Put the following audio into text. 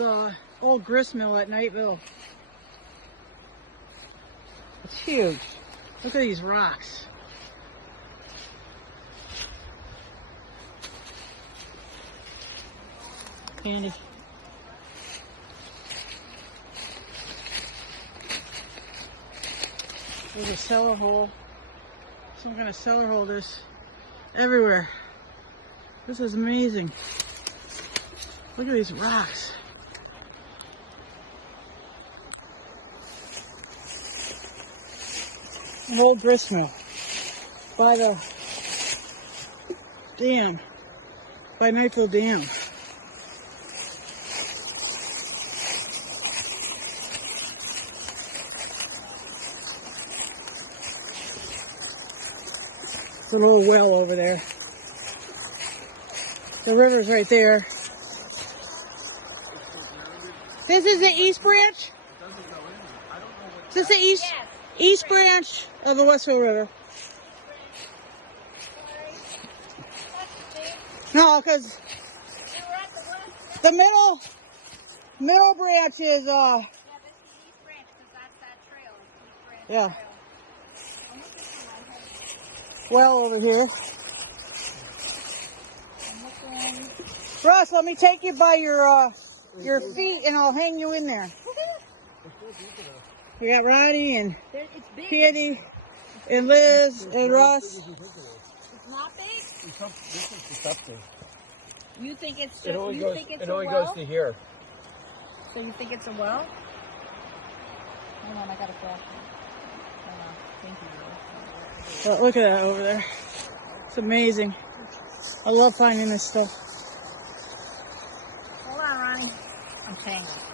The old grist mill at Knightville. It's huge. Look at these rocks. Candy. There's a cellar hole. Some kind of cellar hole. This everywhere. This is amazing. Look at these rocks. The whole grist mill by the dam, by Knightville Dam. It's a little well over there. The river's right there. This is the East Branch? Is this the East Branch of the Westfield River? No, because the middle branch is, yeah, this is East Branch because that's that trail. East Branch yeah. Trail. Well over here. I'm looking. Russ, let me take you by your feet and I'll hang you in there. You got Roddy and Candy and Liz and Russ. It's not big? This is disgusting. You think it's It only goes to here. So you think it's a well? Hold on, I got a flashlight. Hold on. Thank you. Look at that over there. It's amazing. I love finding this stuff. Hold on. I'm tangled.